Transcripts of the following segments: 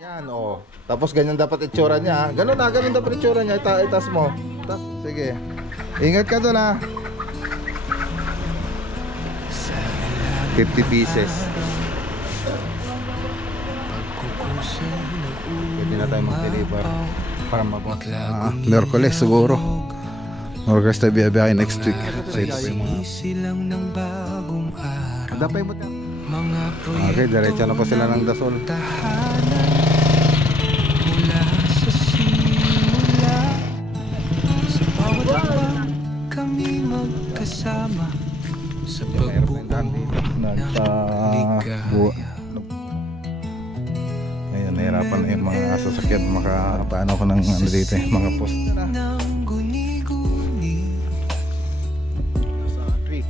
Yan, oh. Tapos ganyan dapat itsura niya. Ganun dapat itsura niya. Itas mo. Sige. Ingat ka doon, ha. 50 pieces. Pwede na tayo mag-deliver para Miyerkules siguro. Miyerkules tayo biyabiyahin next week. So ito pa yung mga dapay mo tayo. Okay, diretso na po sila ng Dasol. Kami magkasama sa pagbuo ng ligaya. Ayun, nahirapan na yung mga sasakyan. Makapaano ko ng ano dito eh, mga post.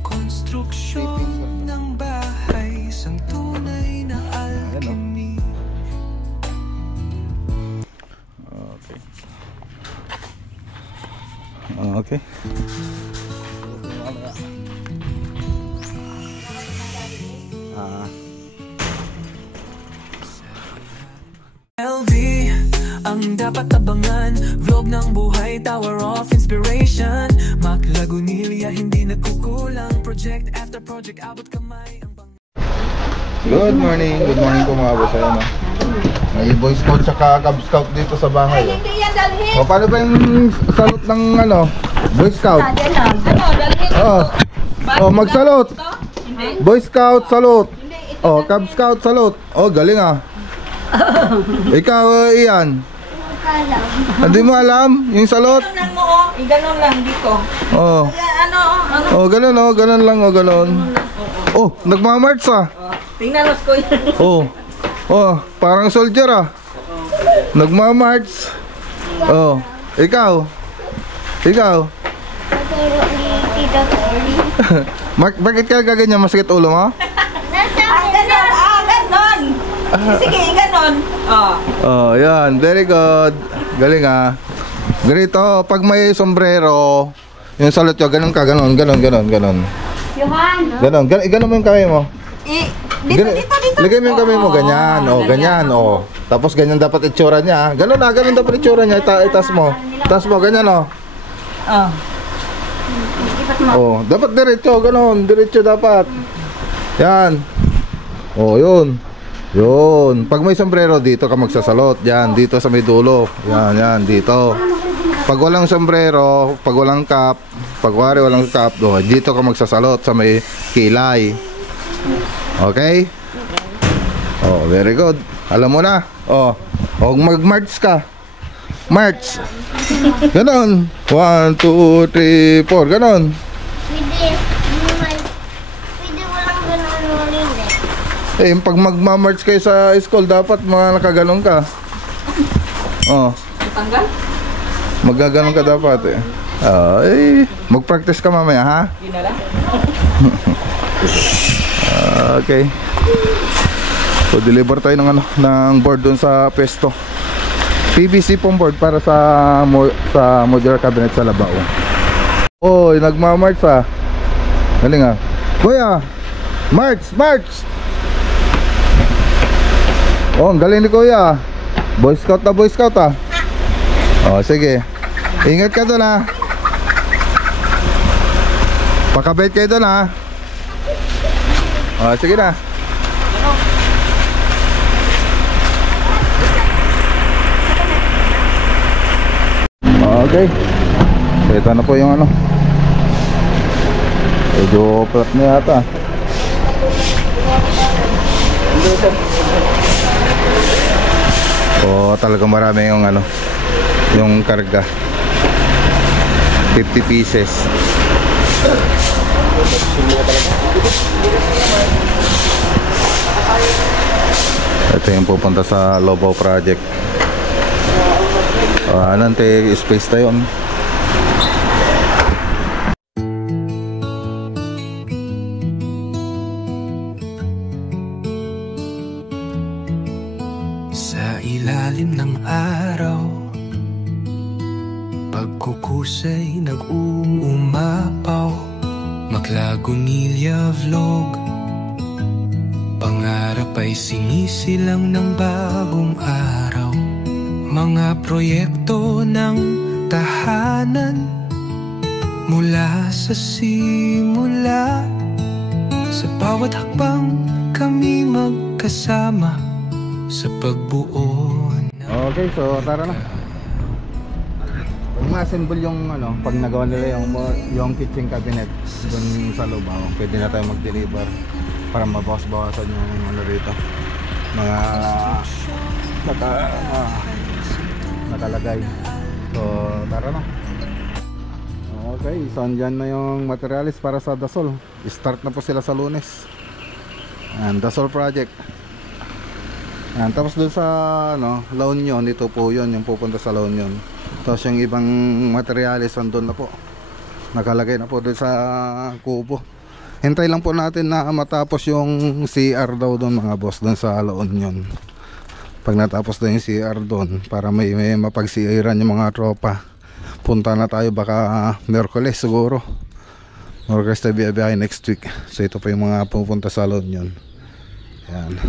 Konstruksyon ng bahay, isang tunay na alchemy. Okay. LV ang dapat abangan, vlog ng buhay, tower of inspiration. Maclagunilya, hindi nagkukulang, project after project, abot kamay ang Good morning po mga boss. Ayun, may Boy Scout tsaka Cub Scout dito sa bahay. Ay, hindi yan dalhin. O, paano ba yung salot ng ano, Boy Scout? Oh, magsalot. Boy Scout, salot. Oh, Cub Scout, salot. Oh, galing ah. Ikaw, Ian. Hindi mo alam yung salot? Ganon lang dito. Oh. Oh, ganon oh, ganon lang oh, ganon. Oh, nagmamarch ah. Tingnan mo ko yan. Oh. Oh, parang soldier ah. Nagmamarch. Oh, ikaw. Ikaw. Bakit ka gaganyan? Masakit ulo mo? Ganon. Sige, ganon. Oh, yan. Very good. Galing ah. Ganito, pag may sombrero, yung salot yun, ganon ka, ganon. Ganon, ganon mo yung kamay mo. Dito. Lagay mo yung kamay mo, ganyan, oh, ganyan, oh. Tapos ganyan dapat itsura niya. Ganon dapat itsura niya. Itas mo. Itas mo, ganyan, oh. Oh, dapat diretso, ganon. Diretso dapat. Yan. Oh, yun. Yun. Pag may sombrero, dito ka magsasalot. Yan, dito sa may dulo. Yan, dito. Pag walang sombrero, pag walang cap, pag walang cap, oh, dito ka magsasalot sa may kilay. Okay? Oh, very good. Alam mo na. Oh, mag-march ka. March. Ganon. 1, 2, 3, 4. Ganon. Pwede walang ganon ulit. Eh, pag magmamarch kayo sa school, dapat mga nakaganon ka. Oh. Tanggal? Magaganon ka dapat eh. Ay, mag-practice ka mamaya, ha? Ginala? Okay. So, deliver tayo ng board dun sa pesto. PVC pong board para sa modular cabinet sa Labao. Oh, nagmamarch ah. Galing ah. Kuya, march! Oh, ang galing ni Kuya. Boy Scout ah. Oh, sige. Ingat ka doon ha. Pakabait kayo doon ha. Oh, sige na. Okay. So, ito na po yung ano. Medyo flat na yata. Oh, talaga marami yung ano, yung karga. 50 pieces. Ito yung pupunta sa Lobao project. Nante space tayo. Sa ilalim ng araw, pagkukusay nag-uumapaw. Maclagunilya vlog, pangarap ay sinisilang ng bagong araw. Mga proyekto ng tahanan mula sa simula. Sa bawat hakbang kami magkasama sa pagbuo. Okay, so tara na. Pag ma-assemble yung ano, pag nagawa nila yung kitchen cabinet dun sa loob, pwede na tayo mag-deliver para mabawas-bawasan yung ano rito, mga nakalagay. So tara na. Okay, so andyan na yung materialis para sa Dasol. Start na po sila sa Lunes. And Dasol project. And tapos doon sa ano, La Union, ito po yun yung pupunta sa La Union. Tapos yung ibang materialis andun na po, nakalagay na po doon sa kubo. Hintay lang po natin na matapos yung CR daw doon mga boss, doon sa La Union. Pag natapos na yung CR doon, para may mapag-CRan yung mga tropa, punta na tayo baka Miyerkules siguro. Miyerkules tayo biyahe next week. So ito pa yung mga pupunta sa La Union. Yan.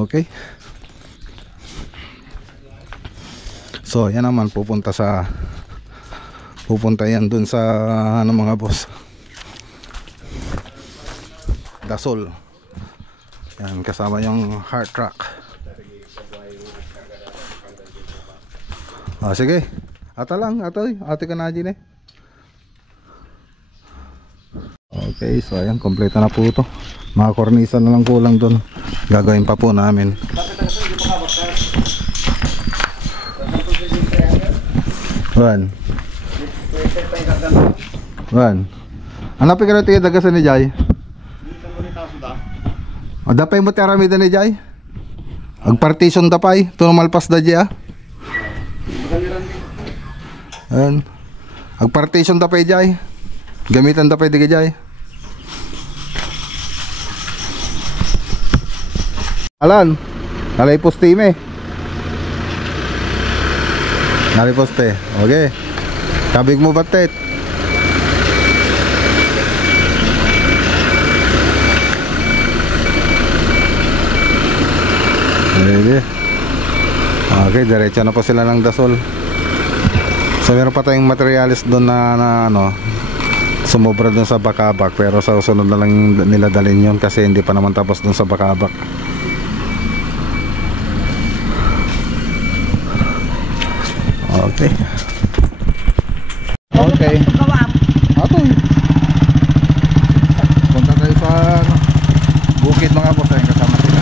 Okay. So yan naman pupunta yan dun sa ano mga boss, Dasol. Yan, kasama yung hard track. Sige. Ata lang, ate ka na dyan eh. Okay, so ayan, kompleto na po ito. Mga kornisa na lang kulang doon. Gagawin pa po namin. Wan. Hanapin ka na tiyo dagasan ni Jai. O dapay mo tiyaramida ni Jai. Ag partition dapay. Ito malpas da Jai. Ayan. Ag partition dapay Jai. Gamitan dapay di Jai. Alan, nalay poste me. Nalay poste. Okay. Kabig mo batet. Okay, diretso na po sila ng Dasol. So meron pa tayong materialis doon na ano, sumobra doon sa Bakabak, pero sa susunod na lang nila dalhin yun kasi hindi pa naman tapos doon sa Bakabak. Okay. Okay. Atoy. Punta tayo sa ano, bukid mga boss, ayun kasama sila.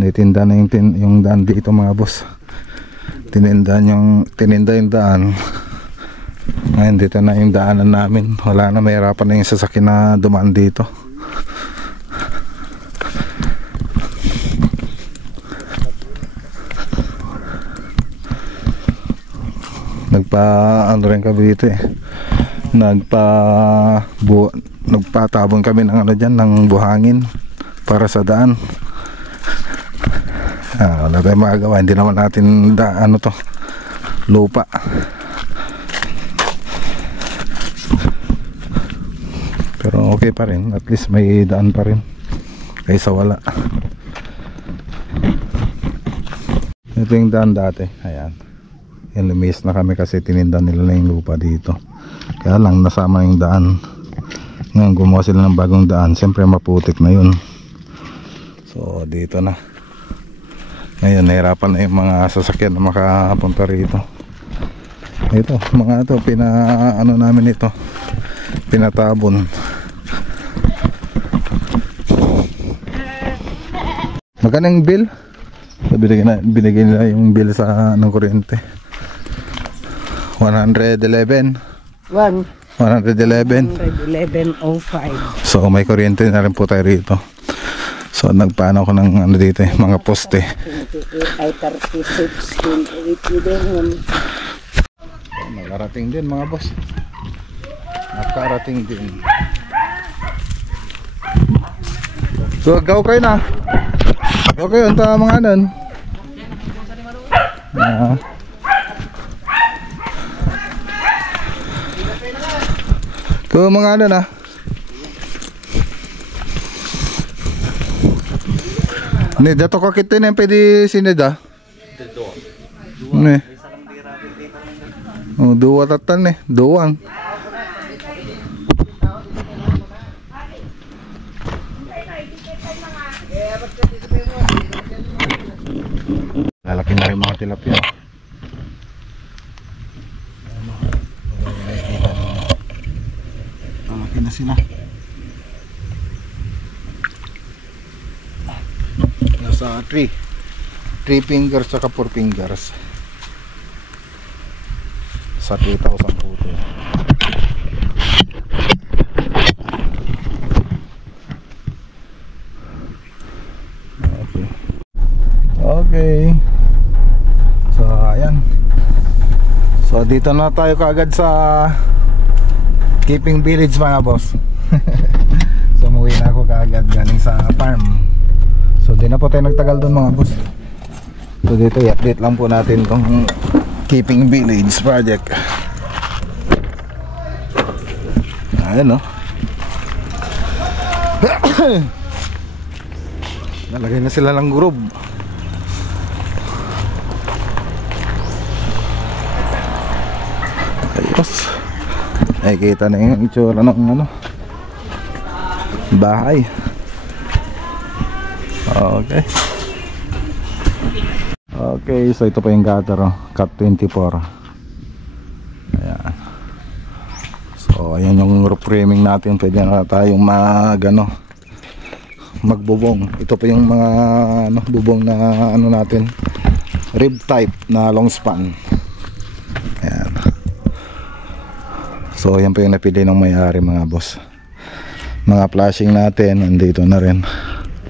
Nitinda na yung daan dito mga boss. Tininda yung daan. Ngayon dito na yung daanan namin. Wala na, mahirapan na yung sasakyan na dumaan dito. Ano rin kami dito eh. Nagpatabon kami ng ano dyan, ng buhangin para sa daan. Wala tayong magagawa, hindi naman natin lupa. Pero okay pa rin, at least may daan pa rin kaysa wala. Ito yung daan dati, ayan. Yan, lumis na kami kasi tininda nila na yung lupa dito. Kaya lang nasama yung daan. Ngayon gumawa sila ng bagong daan, siyempre maputik na yun. So dito na. Ngayon nahirapan na yung mga sasakyan na makapunta rito. Ito, mga ito, namin ito, pinatabon. Magkano yung bill? Binigay nila yung bill sa ng kuryente. 111. 111. 1105. So may kuryente na rin po tayo rito. So nagpaano ko ng ano dito mga poste. 28 ay 36, 28 din. Nakarating din mga boss. Nakarating din. So gaw kayo na. Okay, unta mga anon. Ko mga anon Ni dato ka kita na pwede sinida. Ne. Oh, dua tatan nih, doang. Lalaki na rin mga tilapia. Lalaki na sila. Nasa 3 fingers saka 4 fingers sa 2,000 puto. Okay. So ayan. So dito na tayo kaagad sa Keeping Village mga boss. So umuwi na ako kaagad galing sa farm. So di na po tayo nagtagal doon mga boss. So dito i-update lang po natin tong Keeping Village project. Ayan o. Nalagay na sila ng groove. Ayos. Ay kita na yung itsura ng ano bahay. Okay. Okay, so ito pa yung gutter, cut 24. Ayan. So ayan yung roof framing natin. Pwede na tayong magbubong. Ito pa yung mga bubong na ano natin, rib type na long span. Ayan. So ayan pa yung napili ng may-ari mga boss. Mga flashing natin nandito na rin.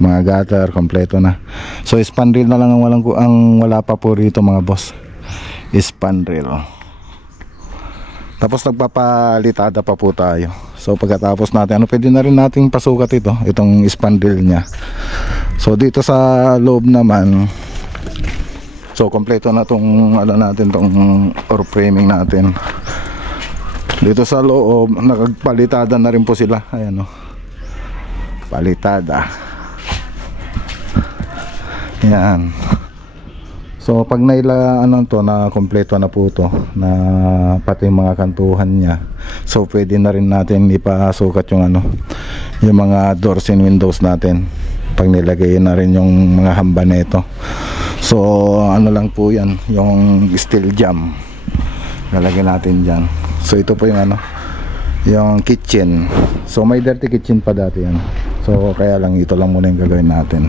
Mga gutter kompleto na. So span rail na lang ang wala pa po rito mga boss. Span rail. Tapos nagpapalitada pa po tayo. So pagkatapos natin pwede na rin nating pasukat itong span rail nya. So dito sa loob naman, so kompleto na tong natin tong or framing natin. Dito sa loob nagpalitada na rin po sila. Ayan palitada. Yan. So pag naila na kompleto na po na pati yung mga kantuhan niya. So pwede na rin natin ipasukat yung yung mga doors and windows natin. Pag nilagay na rin yung mga hamba nito. So lang po yan, yung steel jam. Lalagyan natin diyan. So ito po yung yung kitchen. So may dirty kitchen pa dati yan. So kaya lang ito lang muna yung gagawin natin.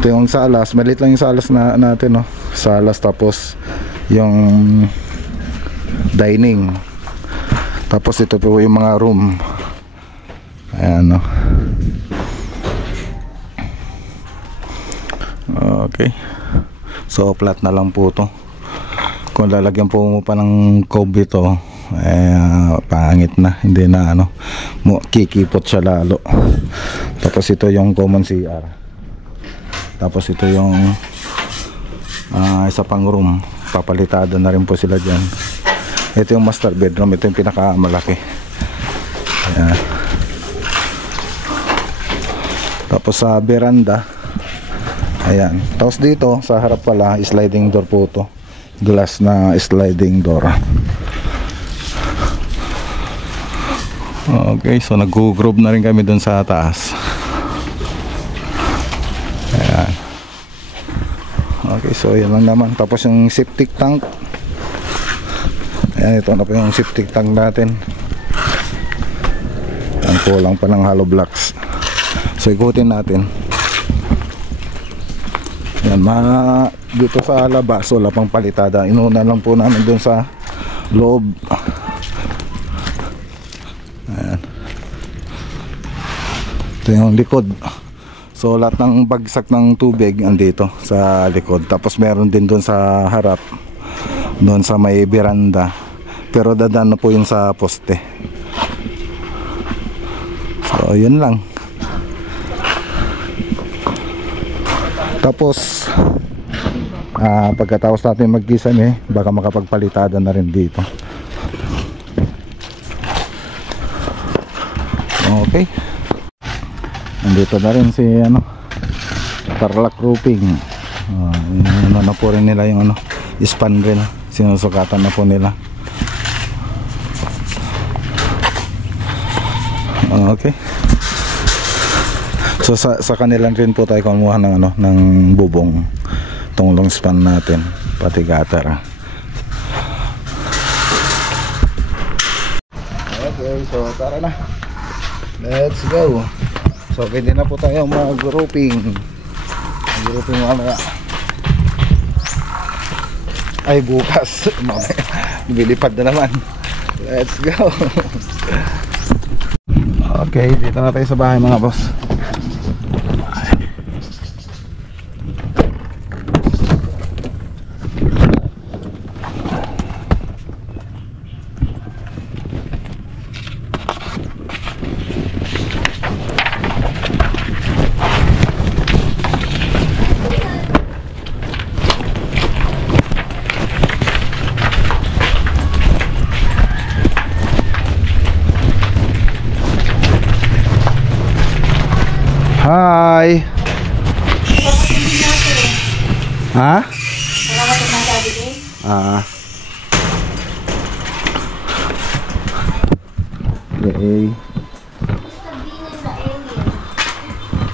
Ito yung salas, maliit lang yung salas natin salas, tapos yung dining, tapos ito po yung mga room. Ayan okay. So flat na lang po to. Kung lalagyan po mo pa ng cove ito, pangit na, hindi na kikipot siya lalo. Tapos ito yung common CR. Tapos ito yung isa pang room. Papalitada na rin po sila dyan. Ito yung master bedroom. Ito yung pinakamalaki. Ayan. Tapos sa veranda, ayan. Tapos dito sa harap pala, sliding door po ito. Glass na sliding door. Okay, so nag-groove na rin kami dun sa taas. Ayan. Okay, so yan lang naman. Tapos yung septic tank, ayan, ito na po yung septic tank natin. Ang kulang pa ng hollow blocks. So ikutin natin. Ayan, dito sa labas wala pang palitada. Inuna lang po namin dun sa loob. Ayan. Ito yung likod. So lahat ng bagsak ng tubig andito sa likod. Tapos meron din doon sa harap, doon sa may veranda, pero dadaan na po yun sa poste. So yun lang. Tapos pagkatapos natin magkisame, baka makapagpalitada na rin dito. Okay, nandito na rin si Tarlac Roofing. Na po rin nila yung span rin, sinusukatan na po nila. Okay, so sa kanilang rin po tayo kumuha ng ng bubong, tong long span natin, pati gutter. Okay, so tara na, let's go. So pwede na po tayo mag-roofing. Mag-roofing mamaya. Ay, bukas mamaya bilipad na naman. Let's go. Okay, dito na tayo sa bahay mga boss. Hi. Ha? Okay.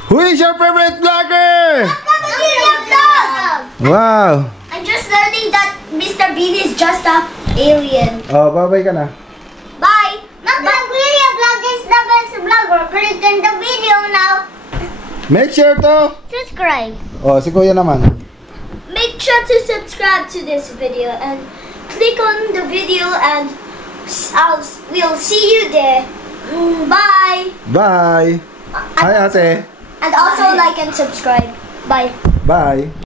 Who is your favorite vlogger? Wow. I'm just learning that Mr. Bean is just a alien. Oh, bye-bye ka na. Bye. Magbagwilya vlog is the best vlogger. Click on the video now. Make sure to Subscribe. Oh, si Kuya naman. Make sure to subscribe to this video and click on the video and we'll see you there. Bye. Bye. Hi, ate. And also like and subscribe. Bye. Bye.